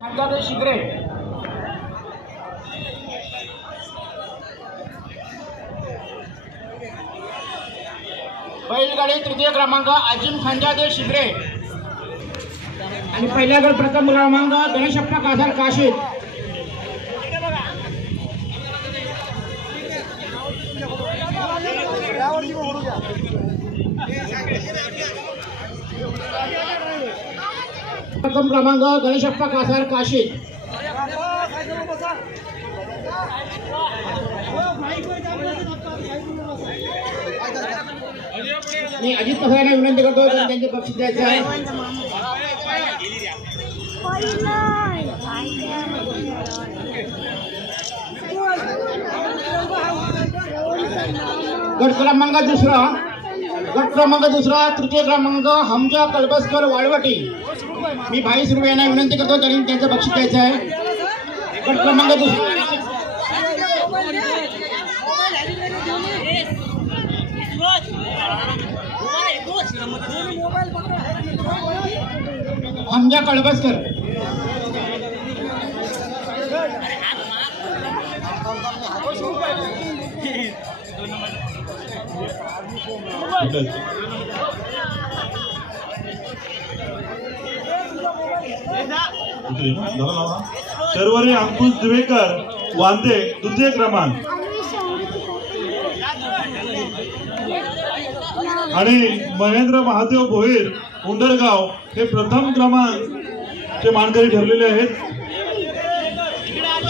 संध्याकाळी शिगरे बैलगाडी तृतीय क्रमांक अजिम खंजादे शिगरे आणि पहिल्या गट प्रथम क्रमांक गणेशप्पा कासार काशीद. प्रथम क्रमांक गणेशप्पा कासार काशीद. मी अजित कसाऱ्यांना विनंती करतो त्यांचे बक्षीस द्यायचे आहे. गट क्रमांक दुसरा तृतीय क्रमांक हमजा कलबसकर वाळवटी. मी 22 रुपयांना विनंती करतो त्यांनी त्यांचं बक्षीस द्यायचं आहे. गट क्रमांक दुसरा हमजा कळबसकर. शर्वरी अंकुश दिवेकर वांदे द्वितीय क्रमांक आणि महेंद्र महादेव भोईर उंडरगाव हे प्रथम क्रमांकचे मानकरी ठरलेले आहेत.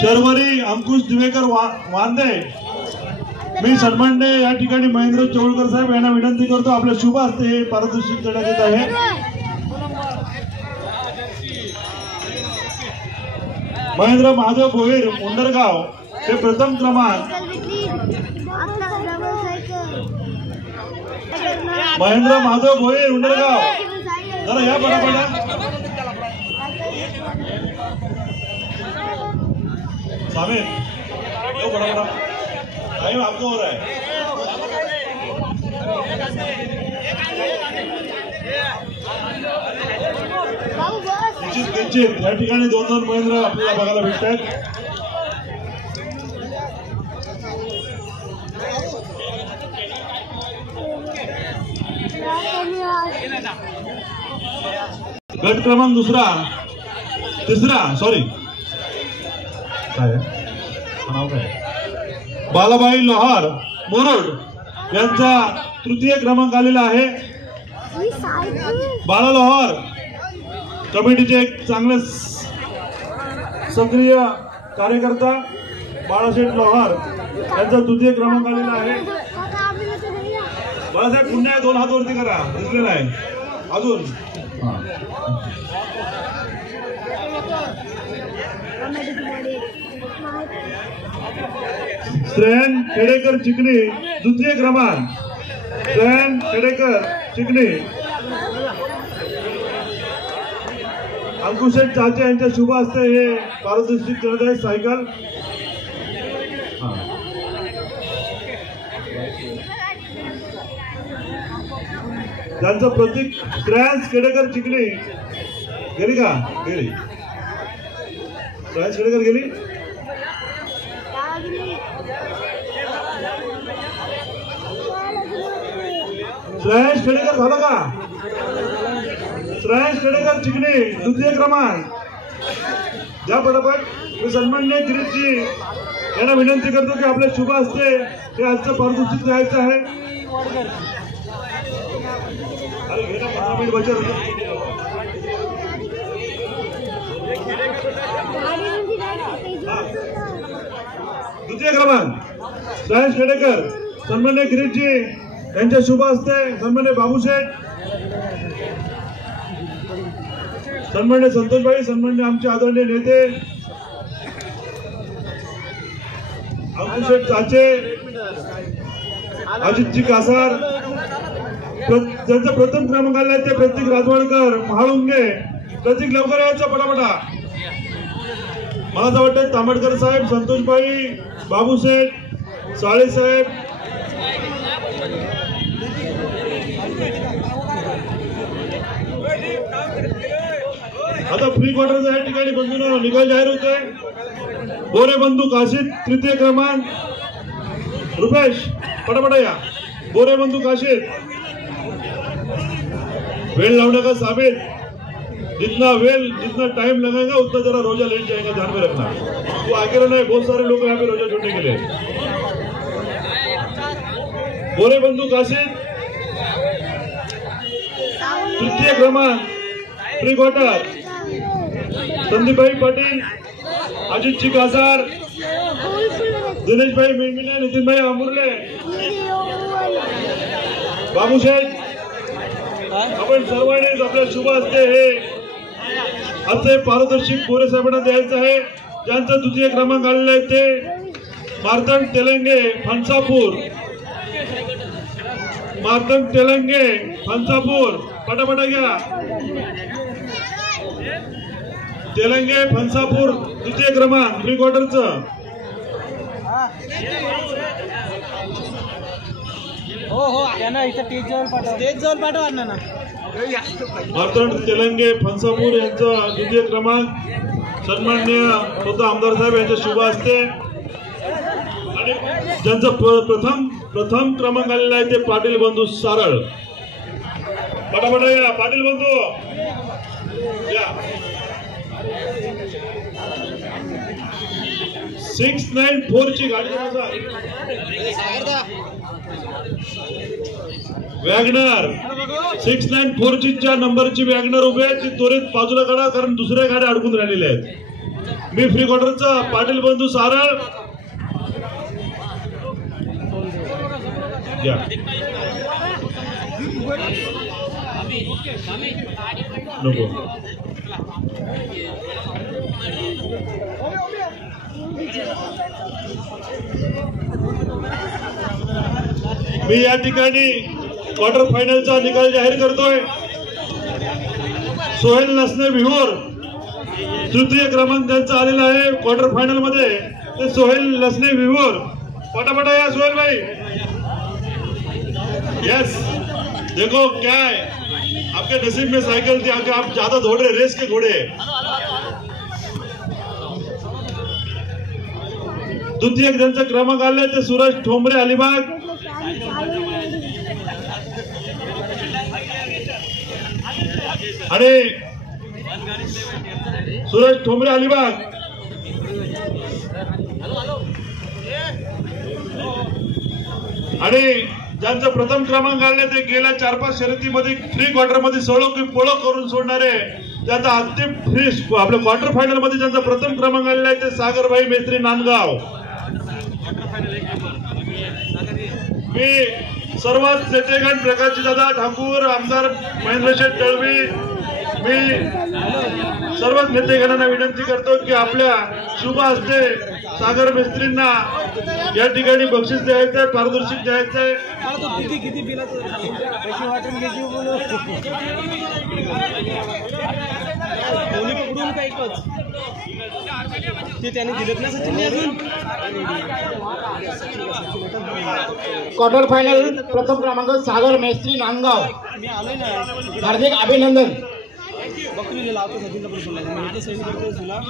शर्वरी अंकुश दिवेकर वांदे मी सन्मानने या ठिकाणी महेंद्र चौळकर साहेब यांना विनंती करतो आपल्या शुभ हस्ते हे पारितोषिक देण्यात येत आहे. महेंद्र महादेव भोईर उंडरगाव हे प्रथम क्रमांक. महेंद्र महादेव भोईर उंडरगाव जरा या पटापटा. सामिल तो पटापटा टाइम आपको हो रहा है. निश्चित या ठिकाणी 2-2 महेंद्र आपल्याला बघायला भेटत आहेत. गट क्रमांक तिसरा सॉरी काय नाव काय बालाबाई लोहार मुरुड यांचा तृतीय क्रमांक आलेला आहे. बाला लोहार कमिटीचे एक चांगले सक्रिय कार्यकर्ता बाळाशेठ लोहार यांचा तृतीय क्रमांक आलेला आहे. बाळासाहेब पुन्हा 2 हात वरती करा दिसलेला आहे अजून. श्रेयन खेडेकर चिकणी द्वितीय क्रमांक. श्रेयन खेडेकर चिकणी अंकुशेठ चाचे यांच्या शुभ हस्ते हे पारितोषिक देण्यात आहे. सायकल त्यांचं प्रतीक श्रेयस खेडेकर चिकणी गेली का गेली श्रेयस खेडेकर गेली. श्रेयस खेडेकर झालं का. श्रेयस खेडेकर चिकणी द्वितीय क्रमांक. ज्या पटापट मी सन्माननीय गिरीशजी यांना विनंती करतो की आपल्या शुभ हस्ते हे आजचं पारितोषिक द्यायचं आहे. अरे घे ना 15 मिनिट बचत. द्वितीय क्रमांक श्रेयस खेडेकर. सन्माननीय गिरीशजी यांच्या शुभ हस्ते सन्माननीय बाबूशेठ, सन्माननीय संतोषबाई, सन्माननीय आमचे आदरणीय नेते अंकुशेठ चाचे, अजितजी कासार, ज्यांचा प्रथम क्रमांक आला ते प्रतीक राजवाडकर महाळुंगे. प्रतीक लवकर यायचं पटापटा. मला असं वाटतं तांबडकर साहेब, संतोषबाई, बाबूशेठ, साळे साहेब, आता प्री क्वार्टरचा या ठिकाणी बंधूंनो निकाल जाहीर होतोय. बोरे बंधू काशीद तृतीय क्रमांक. रुपेश पटापटा या. बोरे बंधू काशीद. वेल लावने का साबित. जितना टाइम लगेगा उतना जरा रोजा लेट जाएगा, ध्यान में रखना. वो अकेला नहीं, बहुत सारे लोग यहाँ पे रोजा छोड़ने के लिए. बोरे बंधू काशीद तृतीय क्रमांक प्री क्वार्टर. संदीप भाई पाटील, अजित जी कासार, दिनेश भाई मिळमिणे, नितीन भाई अमुर्ले, बाबू शेठ. आपण सर्वांनीच आपल्या शुभ हस्ते हे असे पारदर्शक बोरे साहेबांना द्यायचं आहे. ज्यांचा द्वितीय क्रमांक आलेला आहे ते मार्तंड तेलंगे फणसापूर. मार्तंड तेलंगे फणसापूर पटापटा घ्या. तेलंगे फणसापूर द्वितीय क्रमांक प्री क्वार्टरचं. हो त्यांना इथं स्टेज जवळ पाठवा ना. मार्तंड तेलंगे फणसापूर यांचा द्वितीय क्रमांक सन्माननीय स्वतः आमदार साहेब यांच्या शुभ हस्ते. आणि ज्यांचा प्रथम क्रमांक आलेला आहे ते पाटील बंधू सारळ. पटापटा या पाटील बंधू या. 694 ची गाडी वॅगनर. 694 ची ज्या नंबरची वॅगनर उभी आहे ती त्वरित बाजूला काढा, कारण दुसऱ्या गाड्या अडकून राहिलेल्या आहेत. मी फ्री क्वार्टरचा पाटील बंधू सारळ या. नको मी या ठिकाणी क्वार्टर फायनलचा निकाल जाहीर करतोय. सोहेल नसने विहोर तृतीय क्रमांक त्यांचा आलेला आहे क्वार्टर फायनल मध्ये. ते सोहेल नसने विहोर. पटापटा या सोहेल भाई. यस देखो क्या है, आपके नसीब में साइकिल थी, आप ज्यादा दौड़ रहे, रेस के घोड़े. द्वितीय ज्यांचा क्रमांक आले ते सूरज ठोंबरे अलिबाग. आणि सूरज ठोंबरे अलिबाग. आणि ज्यांचा प्रथम क्रमांक आले ते गेल्या 4-5 शर्यतीमध्ये फ्री क्वार्टर मध्ये पळो करून सोडणारे, ज्यांचा अंतिम आपल्या क्वार्टर फायनल मध्ये ज्यांचा प्रथम क्रमांक आलेला आहे ते सागरभाई मेस्त्री नांदगाव. मी सर्वच नेतेगण प्रकाशजी दादा ठाकूर, आमदार महेंद्रशेठ दळवी, मी सर्वच नेतेगणांना विनंती करतो की आपल्या शुभ हस्ते सागर मेस्त्रींना या ठिकाणी बक्षीस द्यायचं आहे, पारितोषिक द्यायचं आहे. त्यांनी दिलेत ना सचिन अजून. क्वार्टर फायनल प्रथम क्रमांक सागर मेस्त्री नांदगाव. हार्दिक अभिनंदन. बकरीला लावतो सचिनला पण बोलायचं मी इथे सेव्ह करतोय तुला.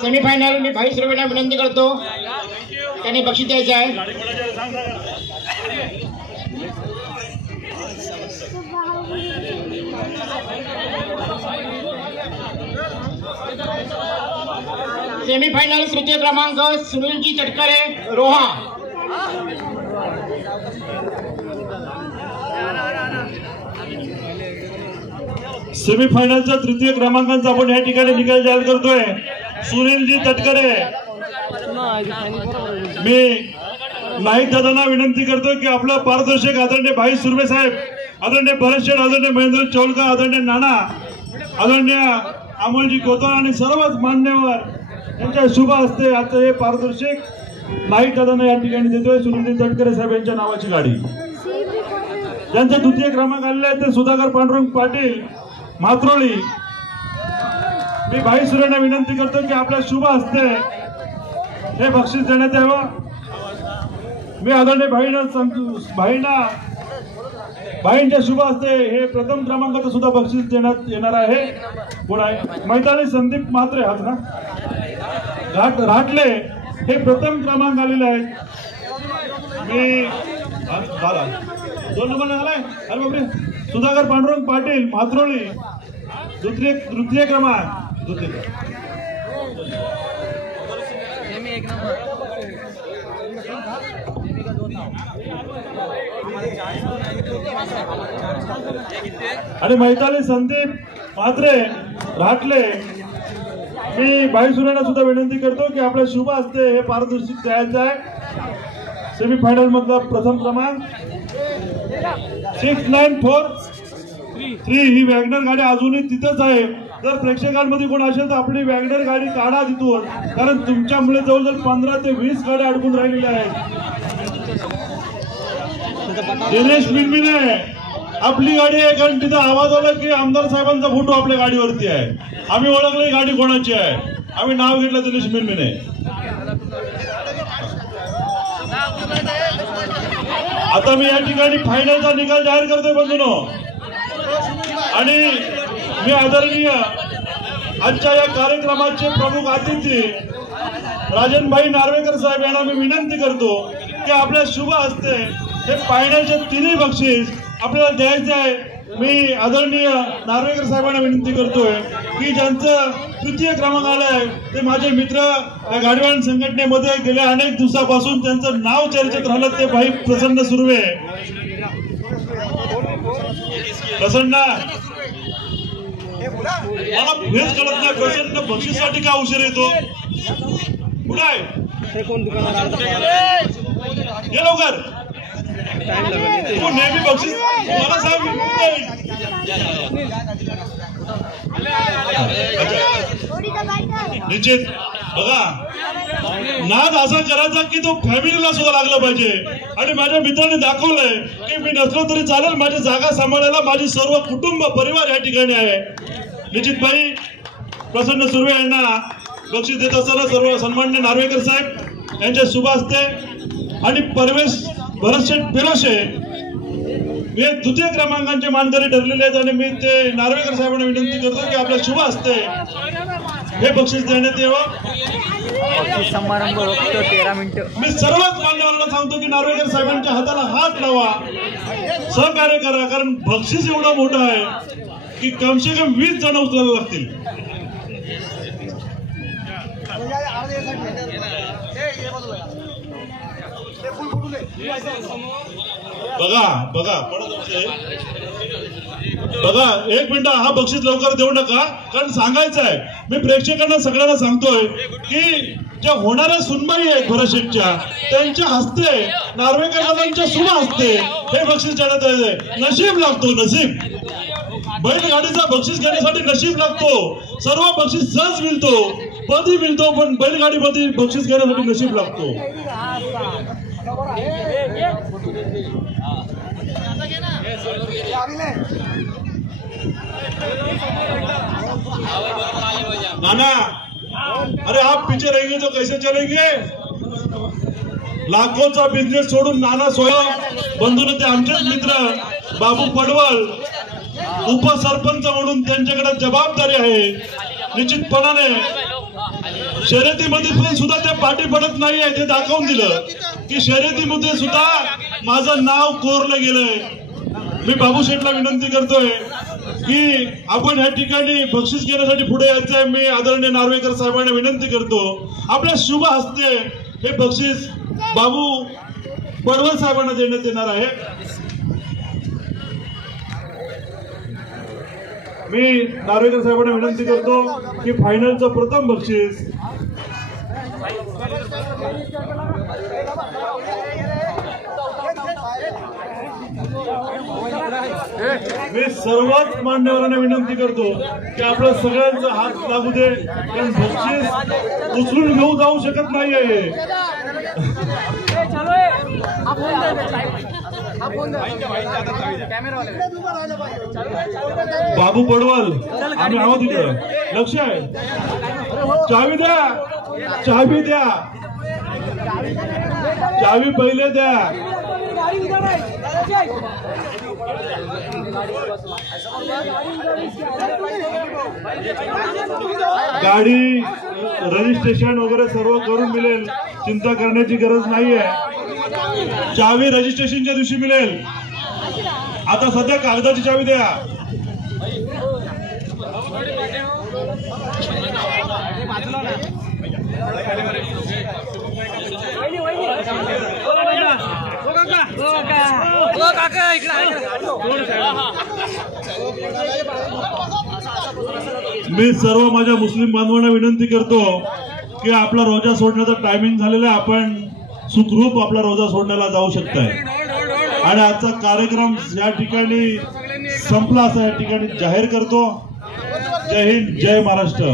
सेमीफायनल मी भाई सुर्वेला विनंती करतो, त्यांनी बक्षीस द्यायचे आहे. सेमीफायनल तृतीय क्रमांक सुनीलजी चटकरे रोहा. सेमीफायनलचा तृतीय क्रमांकांचा आपण या ठिकाणी निकाल जाहीर करतोय. सुनीलजी तटकरे. मी नाईक दादांना विनंती करतो की आपलं पारदर्शक आदरणीय भाई सुर्वे साहेब, आदरणीय भरत शेठ, आदरणीय महेंद्र चौलकर, आदरणीय नाना, आदरणीय अमोलजी कोतवाल आणि सर्वच मान्यवर यांच्या शुभ हस्ते आता हे पारदर्शक नाईक दादांना या ठिकाणी देतोय. सुनीलजी तटकरे साहेब यांच्या नावाची गाडी. ज्यांचा द्वितीय क्रमांक आलेला आहे ते सुधाकर पांडुरंग पाटील मात्रोळी. मी भाई सुरेंना विनंती करतो की आपल्या शुभ हस्ते हे बक्षीस देण्यात यावं. मी आदरणीय भाईंच्या शुभ हस्ते हे प्रथम क्रमांकाचं सुद्धा बक्षीस देण्यात येणार आहे. कोण आहे? मैताली संदीप म्हात्रे हात ना राटले हे प्रथम क्रमांक आलेले आहेत. मी 2 नंबर झालाय. अरे बापरे. सुधाकर पांडुरंग पाटील म्हात्रोळी तृतीय क्रमांक. आणि मैताली संदीप म्हात्रे राटले. मी भाई सुरेंना सुद्धा विनंती करतो की आपल्या शुभ हस्ते हे पारितोषिक द्यायचं आहे. सेमीफायनल मधला प्रथम क्रमांक 6943 ही वॅगनर गाडी अजूनही तिथंच आहे. जर प्रेक्षकांमध्ये कोण असेल तर आपली वॅगनर गाडी काढा तिथून, कारण तुमच्यामुळे जवळजवळ 15 ते 20 गाड्या अडकून राहिलेल्या आहेत. दिनेश मिनमिने आपली गाडी आहे, कारण तिथं आवाज आला की आमदार साहेबांचा फोटो आपल्या गाडीवरती आहे. आम्ही ओळखली गाडी कोणाची आहे, आम्ही नाव घेतलं दिनेश मिनमिने. आता मी या ठिकाणी फायनलचा निकाल जाहीर करतोय बंधूंनो. आणि मी आदरणीय आजच्या या कार्यक्रमाचे प्रमुख अतिथी राजनभाई नार्वेकर साहेब यांना मी विनंती करतो की आपल्या शुभ हस्ते हे फायनलचे 3 बक्षीस आपल्याला द्यायचे आहे. मी आदरणीय नार्वेकर साहेबांना विनंती करतोय की ज्यांचं तृतीय क्रमांक आलाय ते माझे मित्र या गाडीवान संघटनेमध्ये गेल्या अनेक दिवसापासून त्यांचं नाव चर्चेत राहिलं ते भाई प्रसन्न सुर्वे. प्रसन्न मला हेच कळत नाही, प्रसन्न बक्षीसाठी का उशीर येतो? कुठे आहे? ये लवकर. तू नेहमी बक्षीस मला सांग. निश्चित बघा, नाद असा करायचा की तो फॅमिलीला सुद्धा लागला पाहिजे. आणि माझ्या मित्रांनी दाखवलंय की मी नसलो तरी चालेल, माझी जागा सांभाळायला माझी सर्व कुटुंब परिवार या ठिकाणी आहे. निश्चित भाई प्रसन्न सुर्वे यांना बक्षीस देत असताना सर्व सन्माननीय नार्वेकर साहेब यांच्या शुभ हस्ते आणि परवेश भरतशेठ पिरोशे हे द्वितीय क्रमांकाचे मानकरी ठरलेले आहेत. आणि मी ते नार्वेकर साहेबांना विनंती करतो की आपल्या शुभ हस्ते हे बक्षीस देण्यात यावं. समारंभ 13 मिनिटं. मी सर्वच मान्यवरांना सांगतो की नार्वेकर साहेबांच्या हाताला हात लावा, सहकार्य करा, कारण बक्षीस एवढं मोठं आहे की कमसे कम 20 जण उचलायला लागतील. बघा बघा बघा, 1 मिनिट, हा बक्षीस लवकर देऊ नका, कारण सांगायचं आहे. मी प्रेक्षकांना सगळ्यांना सांगतोय की ज्या होणाऱ्या सुनबाई आहेत भरतशेठच्या, त्यांच्या हस्ते नार्वेकर दादांच्या शुभ हस्ते हे बक्षीस देण्यात आहे. नशीब लागतो, नशीब. बैलगाडीचा बक्षीस घेण्यासाठी नशीब लागतो. सर्व बक्षीस सहज मिळतो, पदी मिळतो, पण बैलगाडीमध्ये बक्षीस घेण्यासाठी नशीब लागतो. नाना, अरे आप पीछे रहेंगे तो कैसे चलेंगे? लाखोंचा बिझनेस सोडून नाना स्वयं बंधून ते आमचेच मित्र बाबू पडवळ उपसरपंच म्हणून त्यांच्याकडे जबाबदारी आहे. निश्चितपणाने शर्यतीमध्ये पण सुद्धा ते पाठी पडत नाहीये. ते दाखवून दिलं की शर्यतीमध्ये सुद्धा माझं नाव कोरलं गेलंय. मी बाबू शेठला विनंती करतोय की आपण या ठिकाणी बक्षीस घेण्यासाठी पुढे यायचंय. मी आदरणीय नार्वेकर साहेबांना विनंती करतो आपल्या शुभ हस्ते हे बक्षीस बाबू पडवळ साहेबांना देण्यात येणार आहे. मी नार्वेकर साहेबांना विनंती करतो की फायनलचं प्रथम बक्षीस मी सर्वच मान्यवरांना विनंती करतो की आपल्या सगळ्यांचा हात लागू दे, कारण बक्षीस उचलून घेऊ जाऊ शकत नाहीये. बाबू पडवल, आम्ही आहोत इकडं, लक्ष आहे. चावी द्या, चावी द्या. चावी पहिले द्या. गाडी रजिस्ट्रेशन वगैरे सर्व करून मिळेल, चिंता करण्याची गरज नाहीये. चावी रजिस्ट्रेशनच्या दिवशी मिळेल. आता सध्या कागदाची चावी द्या. मी सर्व माझ्या मुस्लिम बांधवांना विनंती करतो की आपला रोजा सोडण्याचा टायमिंग झालेला आहे. आपण सुखरूप आपला रोजा सोडण्याला जाऊ शकताय. आणि आजचा कार्यक्रम या ठिकाणी संपला असा या ठिकाणी जाहीर करतो. जय हिंद, जय महाराष्ट्र.